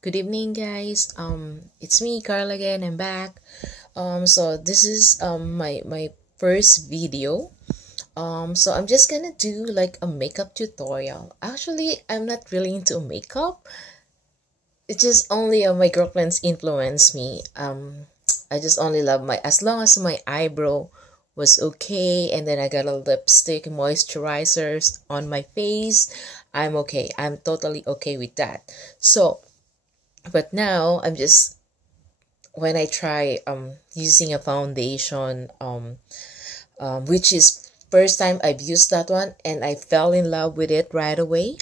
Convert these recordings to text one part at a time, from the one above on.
Good evening, guys. It's me, Carl again. I'm back. So this is my first video. So I'm just gonna do like a makeup tutorial. Actually, I'm not really into makeup. It's just only my girlfriends influence me. I just only love my as long as my eyebrow was okay, and then I got a lipstick, moisturizers on my face. I'm okay. I'm totally okay with that. So but now I'm just when I try using a foundation which is first time I've used that one and I fell in love with it right away.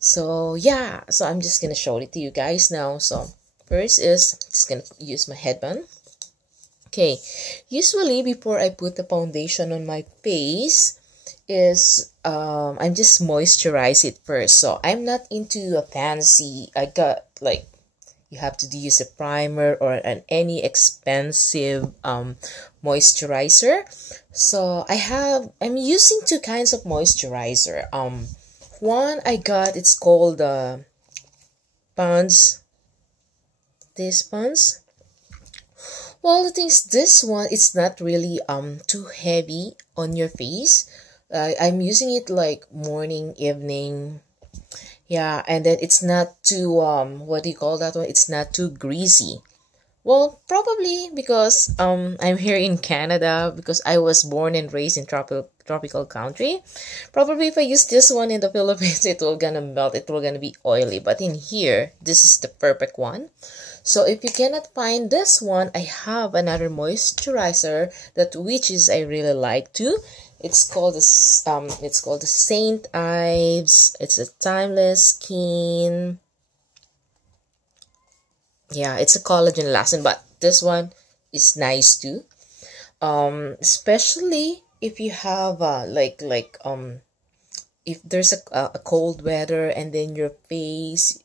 So yeah, so I'm just gonna show it to you guys now. So first is just gonna use my headband. Okay, usually before I put the foundation on my face is I'm just moisturize it first. So I'm not into a fancy, I got like you have to use a primer or any expensive moisturizer. So I'm using two kinds of moisturizer. One I got, it's called Pond's, this Pond's. Well, the thing is, this one it's not really too heavy on your face. I'm using it like morning, evening. Yeah, and then it's not too what do you call that one? It's not too greasy. Well, probably because I'm here in Canada because I was born and raised in tropical country. Probably if I use this one in the Philippines, it will gonna melt. It will gonna be oily. But in here, this is the perfect one. So if you cannot find this one, I have another moisturizer that which is I really like too. It's called the Saint Ives. It's a timeless skin. Yeah, it's a collagen lasting, but this one is nice too. Especially if you have if there's a cold weather and then your face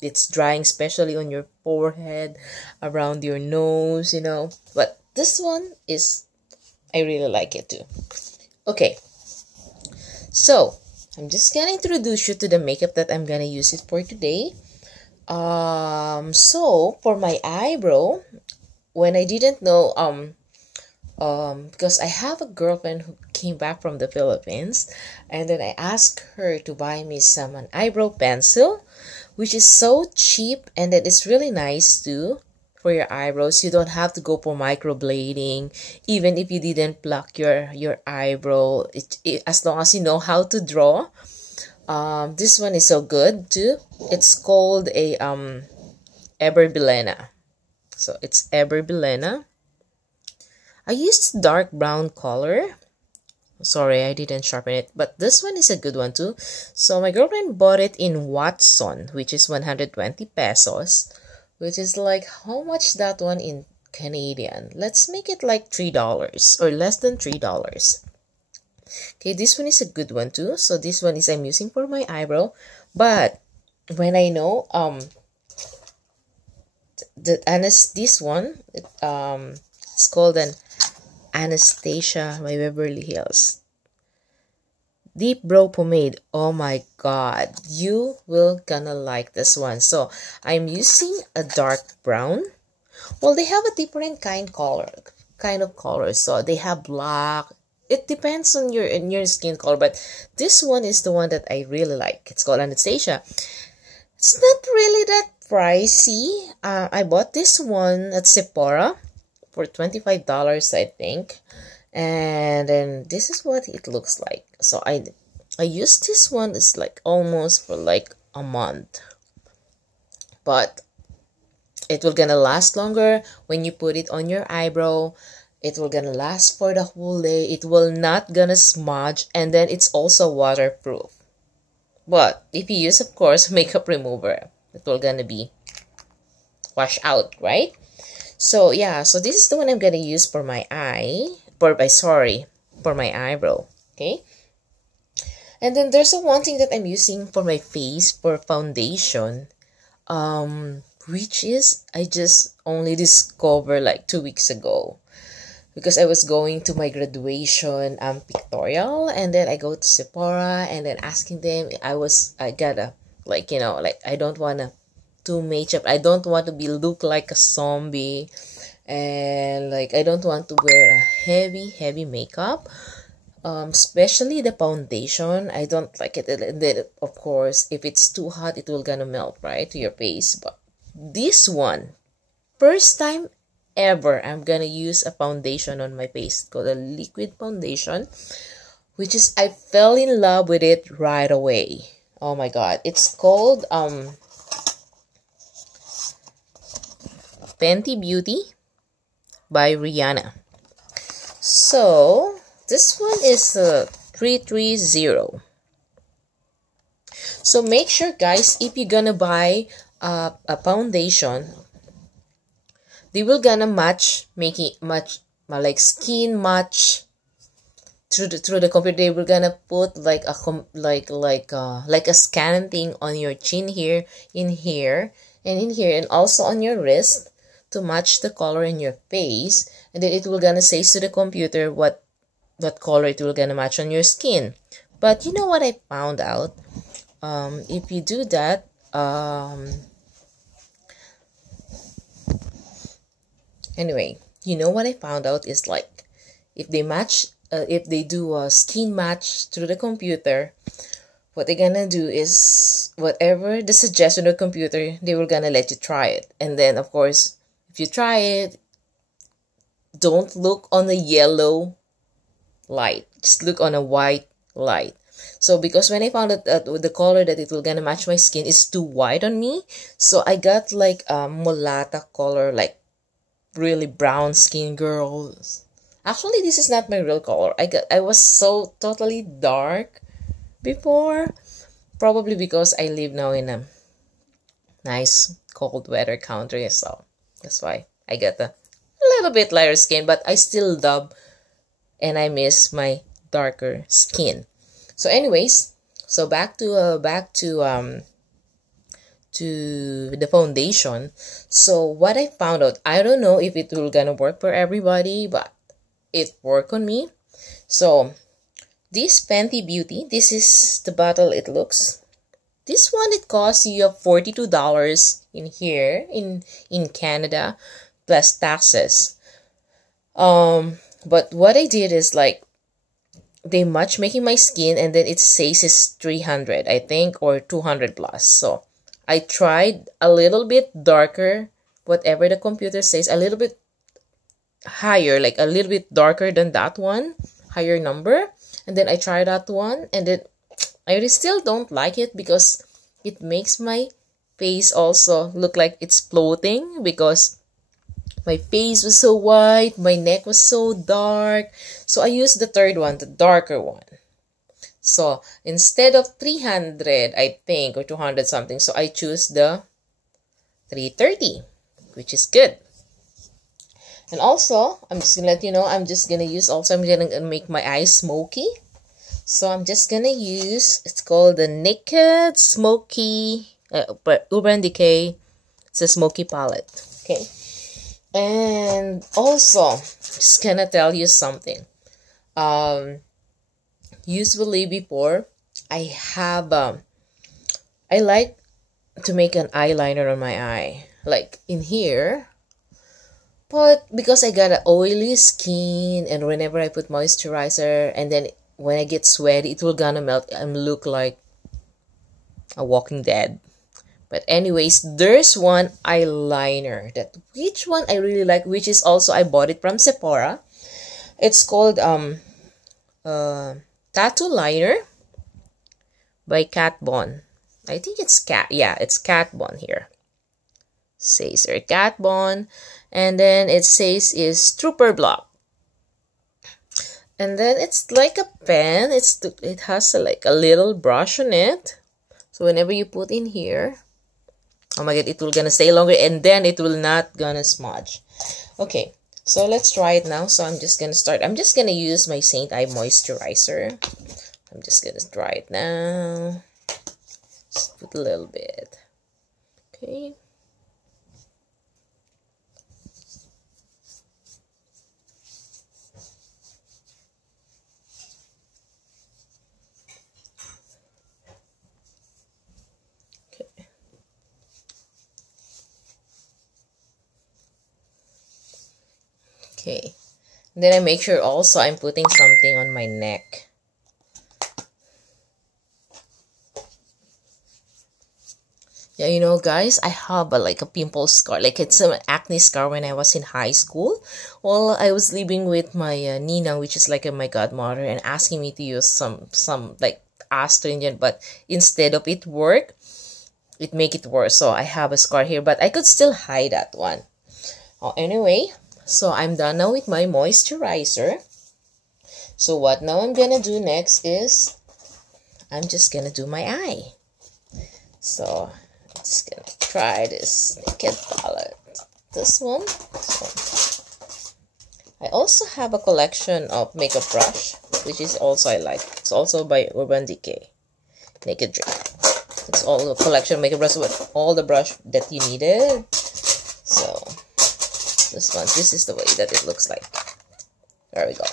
it's drying, especially on your forehead, around your nose, But this one is I really like it too. Okay, so I'm just gonna introduce you to the makeup that I'm gonna use it for today. So for my eyebrow, when I didn't know because I have a girlfriend who came back from the Philippines, and then I asked her to buy me an eyebrow pencil, which is so cheap, and that it's really nice too for your eyebrows. You don't have to go for microblading, even if you didn't pluck your eyebrow. As long as you know how to draw. This one is so good too. It's called a Eberbelena. So it's Eberbelena. I used dark brown color. Sorry, I didn't sharpen it. But this one is a good one too. So my girlfriend bought it in Watson, which is 120 pesos. Which is like, how much that one in Canadian? Let's make it like $3 or less than $3. Okay, this one is a good one too. So this one is I'm using for my eyebrow. But when I know this one it's called an Anastasia by Beverly Hills Deep Brow Pomade. Oh my god, you will gonna like this one. So I'm using a dark brown. Well, they have a different kind of color. So they have black. It depends on your skin color, but this one is the one that I really like. It's called Anastasia. It's not really that pricey. I bought this one at Sephora for $25, I think. And then this is what it looks like. So I used this one. It's like almost for like a month. But it will gonna last longer when you put it on your eyebrow. It will gonna last for the whole day. It will not gonna smudge, and then it's also waterproof. But if you use, of course, makeup remover, it will gonna be wash out, right? So yeah, so this is the one I'm gonna use for my for my eyebrow. Okay. And then there's one thing that I'm using for my face for foundation, which is I just only discovered like 2 weeks ago. Because I was going to my graduation pictorial, and then I go to Sephora and then asking them I got a like I don't wanna to match up. I don't want to be look like a zombie, and like I don't want to wear a heavy makeup. Especially the foundation, I don't like it. And then, of course, if it's too hot, it will gonna melt right to your face. But this one, first time ever, I'm gonna use a foundation on my face. It's called a liquid foundation, which is I fell in love with it right away. Oh my god, it's called Fenty Beauty by Rihanna. So this one is 330. So make sure, guys, if you're gonna buy a foundation, they will gonna match, making much like skin match through the computer. They will gonna put like a like a scan thing on your chin here, in here, and in here, and also on your wrist to match the color in your face. And then it will gonna say to the computer what color it will gonna match on your skin. But you know what I found out? If you do that, anyway, you know what I found out is like if they match, if they do a skin match through the computer, what they're gonna do is whatever the suggestion of the computer, they will gonna let you try it. And then of course, if you try it, don't look on the yellow light, just look on a white light. So because when I found out that the color that it will gonna match my skin is too white on me, so I got like a mulata color, like really brown skin girls. Actually, this is not my real color. I was so totally dark before, probably because I live now in a nice cold weather country, so that's why I got a little bit lighter skin, but I still love and I miss my darker skin. So anyways, so back to the foundation. So what I found out, I don't know if it will gonna work for everybody, but it worked on me. So this Fenty Beauty, this is the bottle it looks. This one, it costs you $42 in here in Canada plus taxes. But what I did is like they match making my skin, and then it says it's 300, I think, or 200 plus. So I tried a little bit darker, whatever the computer says, a little bit higher, like a little bit darker than that one, higher number. And then I tried that one, and then I still don't like it because it makes my face also look like it's floating, because my face was so white, my neck was so dark. So I used the third one, the darker one. So instead of 300, I think, or 200 something, so I choose the 330, which is good. And also, I'm just gonna let you know, I'm just gonna use also, I'm gonna make my eyes smoky. So I'm just gonna use, it's called the Naked Smoky Urban Decay. It's a smoky palette. Okay. And also, just gonna tell you something. Usually before, I have I like to make an eyeliner on my eye, like in here. But because I got an oily skin, and whenever I put moisturizer, and then when I get sweaty, it will gonna melt and look like a Walking Dead. But anyways, there's one eyeliner that which one I really like, which is also I bought it from Sephora. It's called Tattoo Liner by Kat Von. I think it's Kat. Yeah, it's Kat Von here. Says there Kat Von, and then it says is Trooper Block. And then it's like a pen. It has like a little brush on it. So whenever you put in here, oh my god, it will gonna stay longer, and then it will not gonna smudge. Okay, so let's try it now. So I'm just gonna start. I'm just gonna use my Saint Eye moisturizer. I'm just gonna try it now. Just put a little bit. Okay. Okay. Then I make sure also I'm putting something on my neck. Yeah, you know, guys, I have like a pimple scar. Like it's an acne scar when I was in high school. Well, I was living with my Nina, which is like my godmother, and asking me to use some like astringent, but instead of it work, it make it worse. So I have a scar here, but I could still hide that one. Oh, anyway, so I'm done now with my moisturizer. So what now I'm gonna do next is I'm just gonna do my eye. So I'm just gonna try this Naked palette. This one. So I also have a collection of makeup brush, which is also I like. It's also by Urban Decay. Naked Dream. It's all a collection of makeup brush with all the brush that you needed. So this is the way that it looks like. There we go.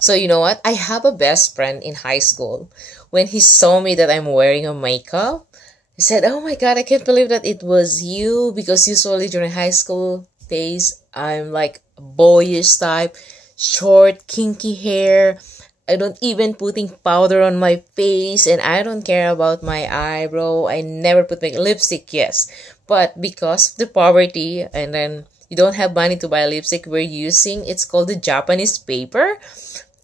So you know what? I have a best friend in high school. When he saw me that I'm wearing a makeup, he said, "Oh my god, I can't believe that it was you," because usually during high school days, I'm like a boyish type, short, kinky hair. I don't even putting powder on my face, and I don't care about my eyebrow. I never put my lipstick, yes. But because of the poverty, and then you don't have money to buy lipstick, we're using, it's called the Japanese paper.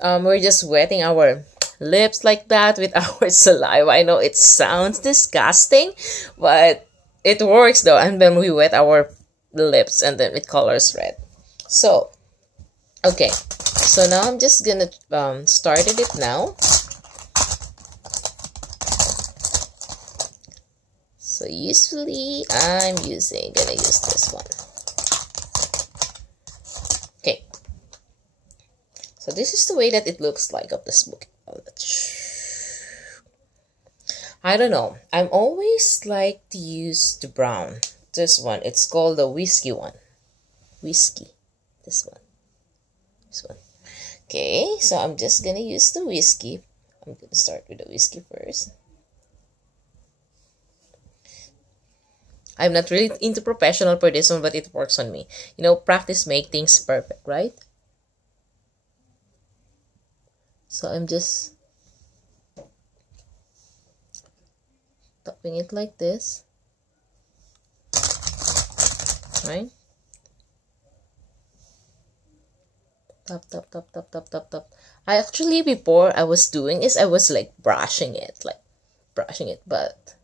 We're just wetting our lips like that with our saliva. I know it sounds disgusting, but it works though. And then we wet our lips and then it colors red. So, okay. So now I'm just gonna started it now. So usually I'm gonna use this one. Okay. So this is the way that it looks like of the smoky palette. I don't know. I'm always like to use the brown. This one. It's called the whiskey one. Whiskey. This one. This one. Okay. So I'm just gonna use the whiskey. I'm gonna start with the whiskey first. I'm not really into professional for this one, but it works on me. You know, practice make things perfect, right? So I'm just topping it like this, right? Tap, tap, tap, tap, tap, tap, tap. I actually, before I was doing is I was like brushing it, but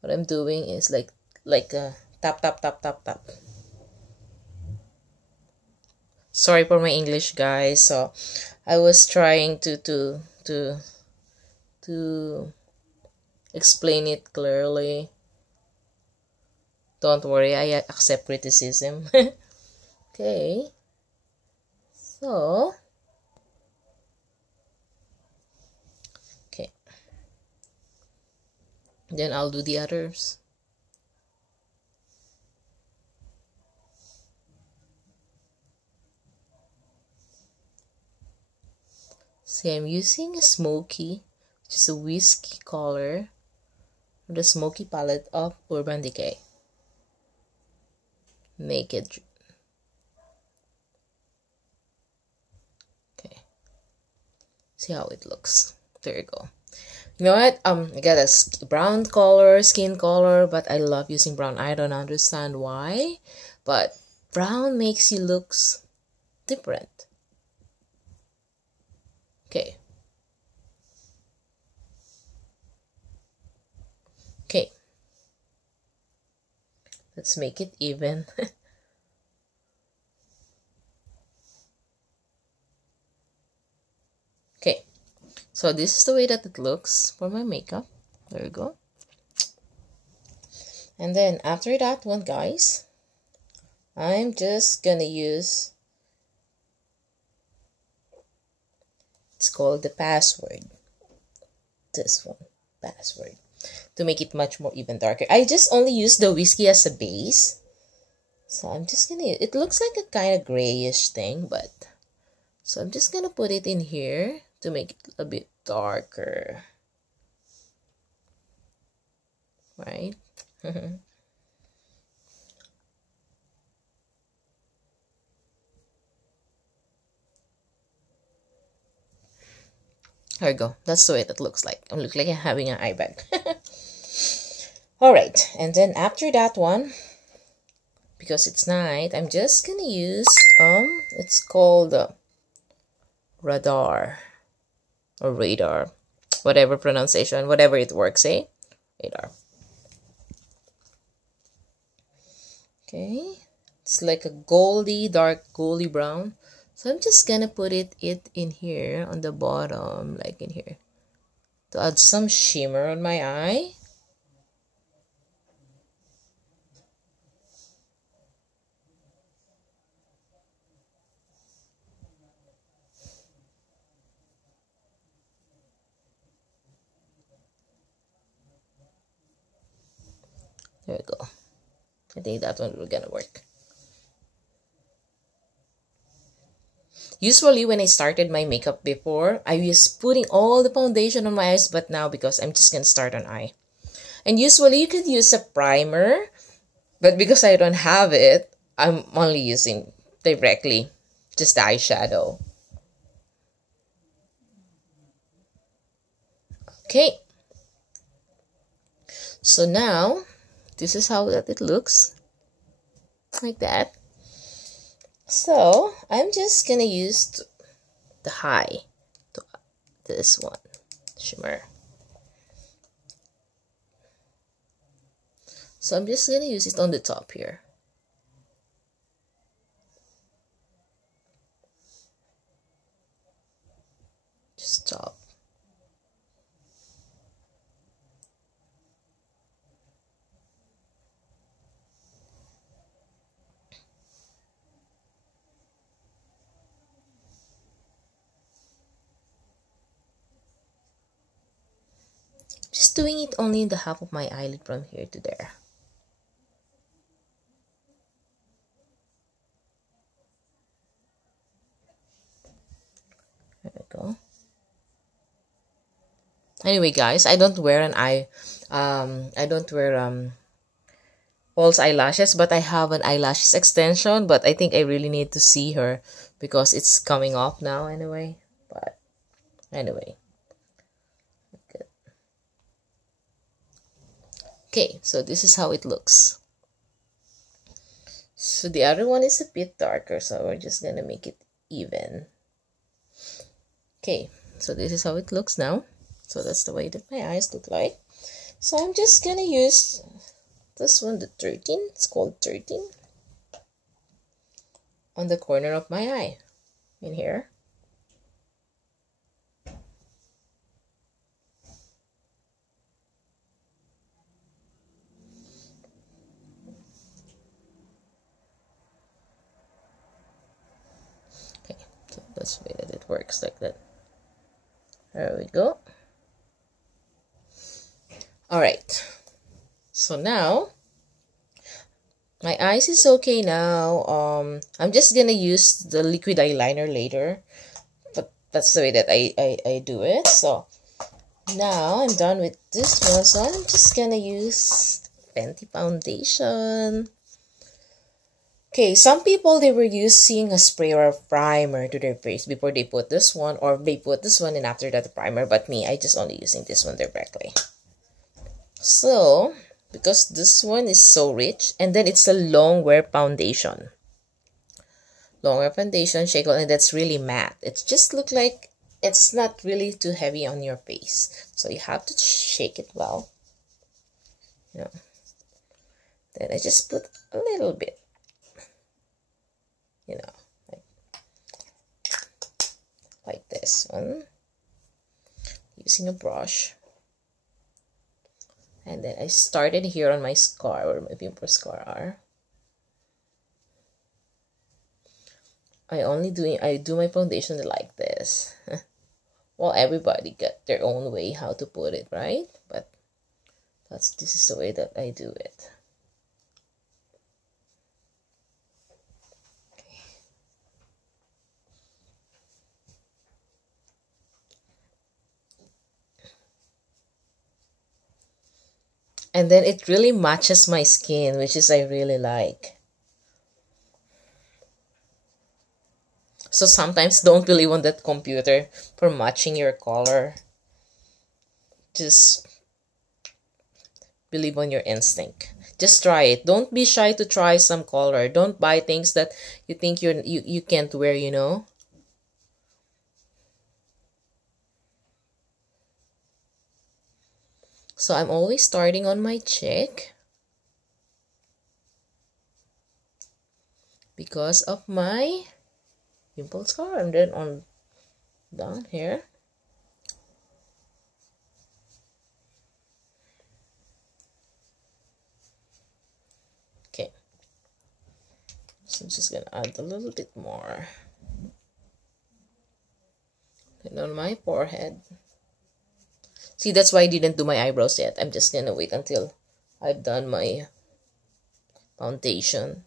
what I'm doing is like tap, tap, tap, tap, tap. Sorry for my English, guys. So I was trying to explain it clearly. Don't worry, I accept criticism. Okay. So, okay. Then I'll do the others. See, I'm using a smoky, which is a whiskey color, the smoky palette of Urban Decay. Naked. Okay. See how it looks. There you go. You know what? I got a brown color, skin color, but I love using brown. I don't understand why, but brown makes you looks different. Okay. Okay. Let's make it even. Okay. So this is the way that it looks for my makeup. There you go. And then after that one, guys, I'm just gonna use, it's called the password. This one, password, to make it much more even darker. I just only use the whiskey as a base. So I'm just gonna, it looks like a kind of grayish thing, but, so I'm just gonna put it in here to make it a bit darker. Right? There we go. That's the way that looks like. I look like I'm having an eye bag. Alright, and then after that one, because it's night, I'm just gonna use, it's called radar or radar, whatever pronunciation, whatever it works, eh? Radar. Okay, it's like a goldy, dark goldy brown. So I'm just gonna put it in here on the bottom, like in here, to add some shimmer on my eye. There we go. I think that one will gonna work. Usually when I started my makeup before, I was putting all the foundation on my eyes, but now because I'm just gonna start on eye. And usually you could use a primer, but because I don't have it, I'm only using directly just the eyeshadow. Okay. So now, this is how that it looks. Like that. So, I'm just gonna use the high to this one, shimmer. So I'm just gonna use it on the top here. Just top. Just doing it only in the half of my eyelid from here to there. There we go. Anyway, guys, I don't wear false eyelashes, but I have an eyelashes extension, but I think I really need to see her because it's coming off now anyway. But anyway. Good. Okay, so this is how it looks. So the other one is a bit darker, so we're just gonna make it even. Okay, so this is how it looks now. So that's the way that my eyes look like. So I'm just gonna use this one, the 13. It's called 13. On the corner of my eye. In here. Okay, so that's the way that it works, like that. There we go. Alright. So now, my eyes is okay now. I'm just gonna use the liquid eyeliner later. But that's the way that I do it. So, now I'm done with this one. So, I'm just gonna use Fenty foundation. Okay, some people, they were using a spray or a primer to their face before they put this one. Or they put this one and after that the primer. But me, I just only using this one directly. So, because this one is so rich, and then it's a long wear foundation. Long wear foundation, shake on, and that's really matte. It just look like it's not really too heavy on your face. So you have to shake it well. You know. Then I just put a little bit. You know, like this one. Using a brush. And then I started here on my scar, where my pimple scar are. I do my foundation like this. Well, everybody got their own way how to put it, right? But this is the way that I do it. And then it really matches my skin, which is I really like. So sometimes don't believe on that computer for matching your color. Just believe on your instinct. Just try it. Don't be shy to try some color. Don't buy things that you think you can't wear, you know. So I'm always starting on my cheek because of my pimple scar, and then on down here. Okay, so I'm just gonna add a little bit more, and on my forehead. See, that's why I didn't do my eyebrows yet. I'm just gonna wait until I've done my foundation.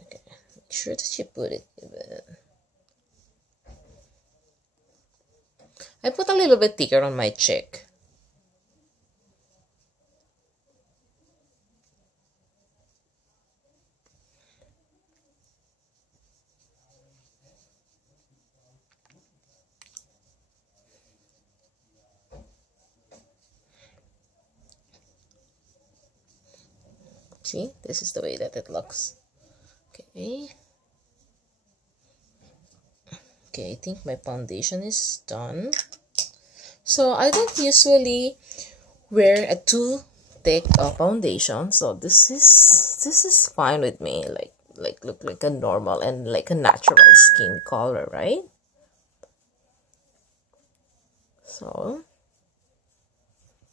Okay, make sure that you put it even. I put a little bit thicker on my cheek. See, this is the way that it looks. Okay. Okay, I think my foundation is done. So I don't usually wear a too thick foundation. So this is fine with me. Like look like a normal and like a natural skin color, right? So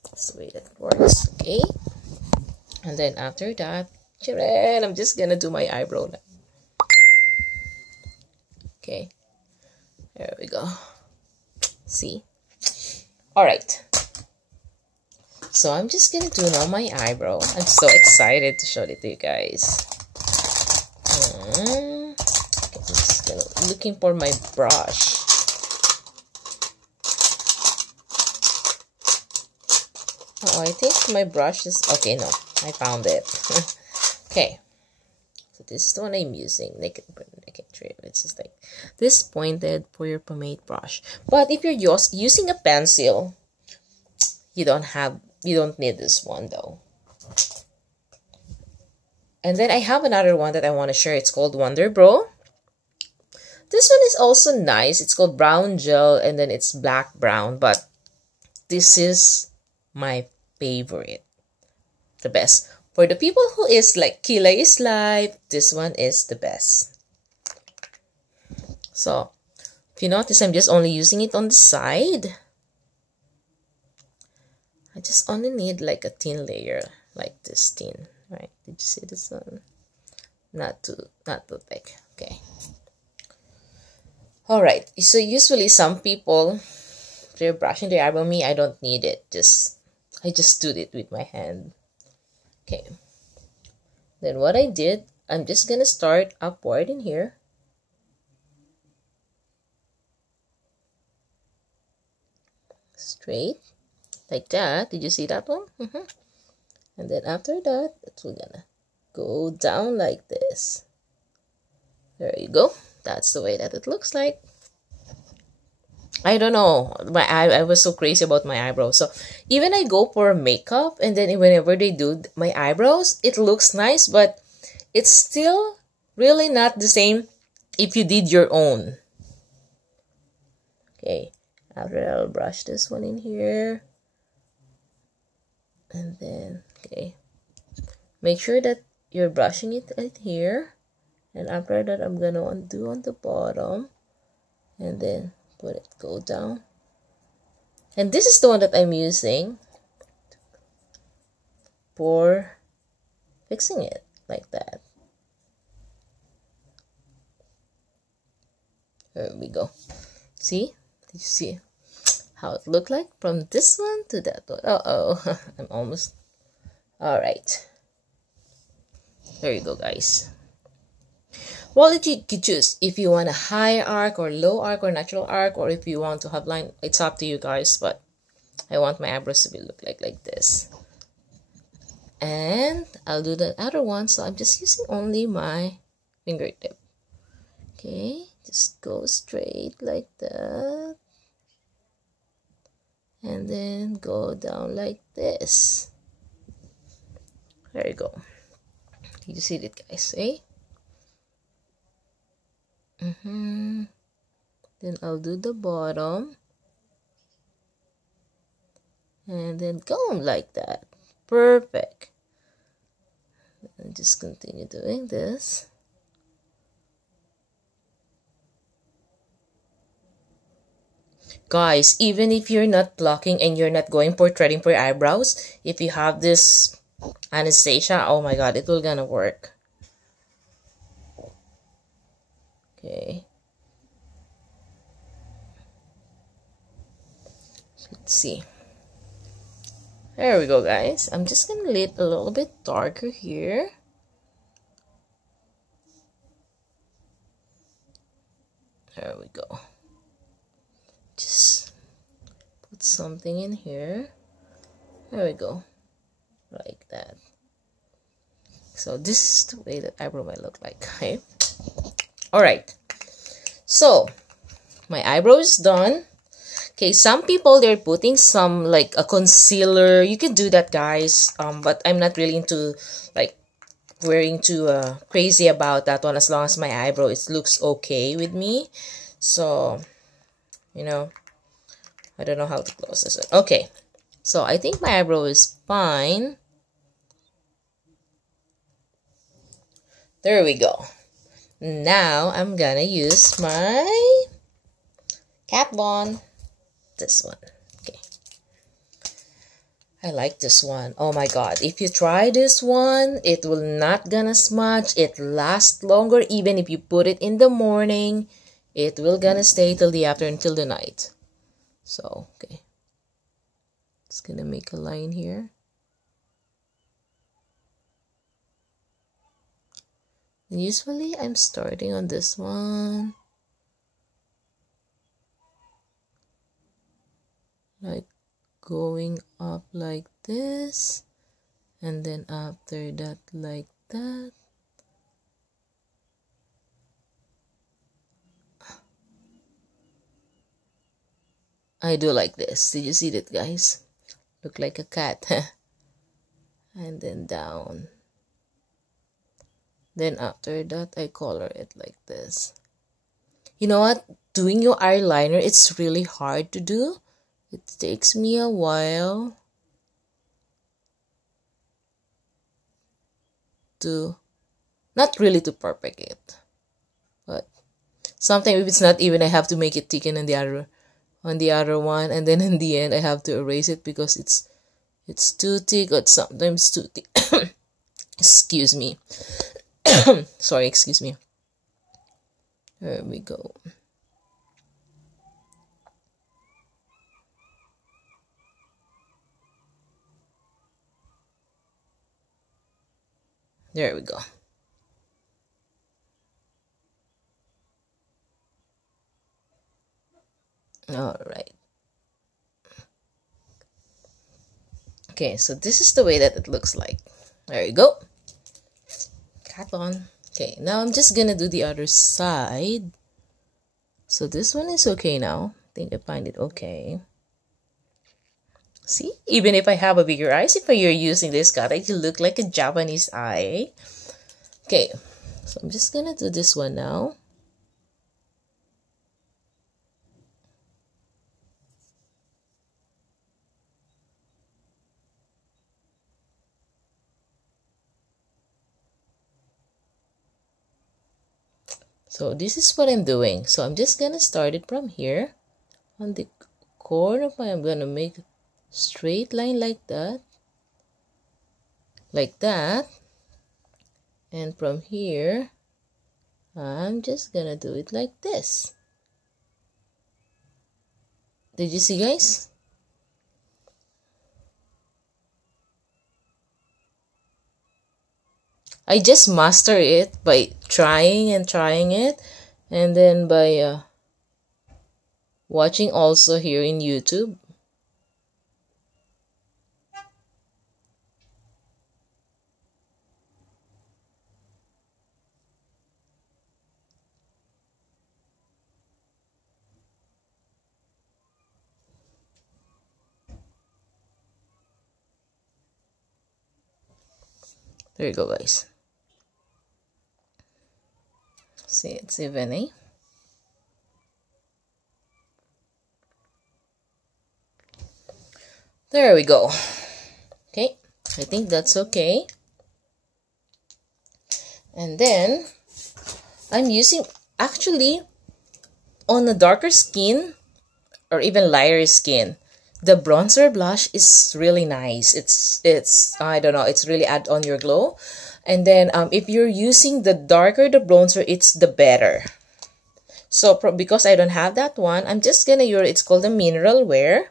that's the way that works. Okay. And then after that, I'm just gonna do my eyebrow now. Okay, there we go. See? Alright. So I'm just gonna do now my eyebrow. I'm so excited to show it to you guys. Okay, I'm just gonna looking for my brush. Oh, I think my brush is okay. No, I found it. Okay, so this is the one I'm using. I can't trim. It's just like this pointed for your pomade brush. But if you're using a pencil, you don't need this one though. And then I have another one that I want to share. It's called Wonder Brow. This one is also nice. It's called Brown Gel, and then it's black brown. But this is my favorite, the best. For the people who is like Kilay is life, this one is the best. So, if you notice, I'm just only using it on the side. I just only need like a thin layer, like this thin, right? Did you see this one? Not too thick. Okay. All right. So usually some people, if they're brushing their eyebrow, me, I don't need it. I just do it with my hand. Okay. Then what I did, I'm just gonna start upward in here. Straight. Like that. Did you see that one? And then after that, we're gonna go down like this. There you go. That's the way that it looks like. I don't know. I was so crazy about my eyebrows. So even I go for makeup, and then whenever they do my eyebrows, it looks nice, but it's still really not the same if you did your own. Okay. After that, I'll brush this one in here. And then, okay. Make sure that you're brushing it right here. And after that, I'm going to undo on the bottom. And then put it, go down. And this is the one that I'm using for fixing it like that. There we go. See? Did you see how it looked like from this one to that one? Uh-oh. I'm almost... Alright. There you go, guys. Well, you could choose if you want a high arc or low arc or natural arc, or if you want to have line. It's up to you guys, but I want my eyebrows to be look like this. And I'll do the other one, so I'm just using only my fingertip. Okay, just go straight like that, and then go down like this. There you go. Did you see it, guys? Eh? Then I'll do the bottom, and then comb like that. Perfect. And just continue doing this. Guys, even if you're not plucking and you're not going for threading for your eyebrows, if you have this Anastasia, oh my god, it will gonna work. Okay. Let's see. There we go, guys. I'm just gonna lay it a little bit darker here. There we go. Just put something in here. There we go. Like that. So this is the way that eyebrow might look like. Okay. Alright. So my eyebrow is done. Okay, some people, they're putting some like a concealer. You can do that, guys. But I'm not really into like wearing too crazy about that one, as long as my eyebrow it looks okay with me. So, you know, I don't know how to close this one. Okay, so I think my eyebrow is fine. There we go. Now I'm gonna use my Kat Von. This one. Okay, I like this one. Oh my god, if you try this one, it will not gonna smudge. It lasts longer. Even if you put it in the morning, it will gonna stay till the afternoon, till the night. So okay, just gonna make a line here. And usually I'm starting on this one, like going up like this, and then after that like that. I do like this. Did you see that, guys? Look like a cat. And then down. Then after that I color it like this. You know what? Doing your eyeliner, it's really hard to do. It takes me a while to, not really to perfect it, but sometimes if it's not even, I have to make it thicken on the other one, and then in the end I have to erase it because it's too thick, or sometimes too thick. Excuse me. Sorry, excuse me. There we go. There we go. All right. Okay, so this is the way that it looks like. There you go. Kat Von. Okay, now I'm just gonna do the other side. So this one is okay now. I think I find it okay. See, even if I have a bigger eyes, if you're using this cut, it will look like a Japanese eye. Okay, so I'm just gonna do this one now. So this is what I'm doing. So I'm just gonna start it from here on the corner of my, I'm gonna make a straight line like that, and from here I'm just gonna do it like this. Did you see, guys? I just master it by trying and trying it, and then by watching also here in YouTube. There you go, guys. See, it's even, eh? There we go. Okay, I think that's okay. And then I'm using, actually, on a darker skin or even lighter skin, the bronzer blush is really nice. It's I don't know, it's really add on your glow. And then if you're using the darker the bronzer, it's the better. So because I don't have that one, I'm just gonna use, it's called the Mineral Wear,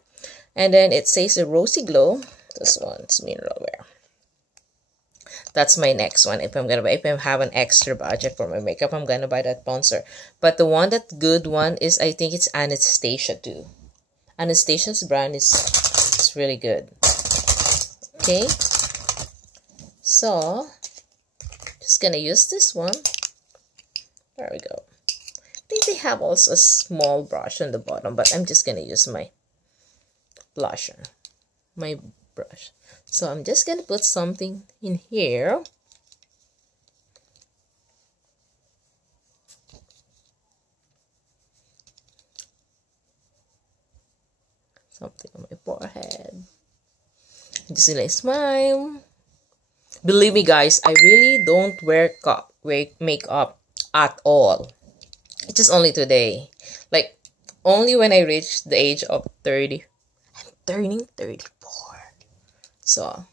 and then it says a Rosy Glow. This one's Mineral Wear. That's my next one. If I have an extra budget for my makeup, I'm gonna buy that bronzer. But the one, that good one, is, I think it's Anastasia too. Anastasia's brand is really good. Okay, so just gonna use this one. There we go. I think they have also a small brush on the bottom, but I'm just gonna use my blusher, my brush. So I'm just gonna put something in here. Something on my forehead. Just a nice smile. Believe me, guys, I really don't wear makeup at all. It's just only today. Like, only when I reach the age of 30. I'm turning 34. So,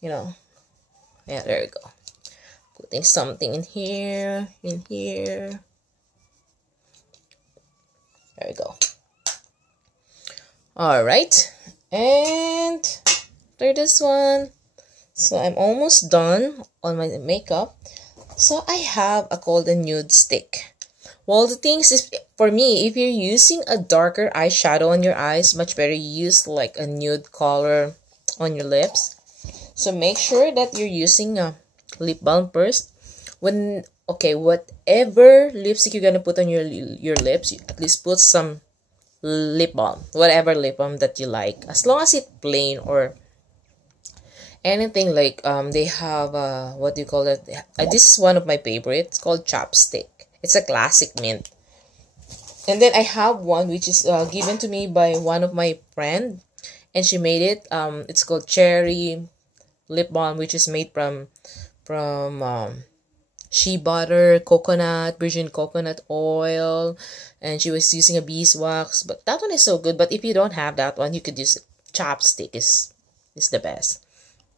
you know, yeah, there we go. Putting something in here, in here. There we go. Alright, and after this one, so I'm almost done on my makeup. So I have a called a nude stick. Well, the things is, for me, if you're using a darker eyeshadow on your eyes, much better use like a nude color on your lips. So make sure that you're using a lip balm first. Okay, whatever lipstick you're gonna put on your lips, you at least put some lip balm, whatever lip balm that you like, as long as it's plain or anything. Like they have what do you call it, this is one of my favorites, called Chapstick. It's a classic mint. And then I have one which is given to me by one of my friend, and she made it. It's called Cherry Lip Balm, which is made from shea butter, coconut, virgin coconut oil, and she was using a beeswax. But that one is so good. But if you don't have that one, you could use Chapstick. Is the best.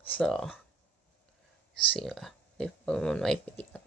So see, lip balm on my lip.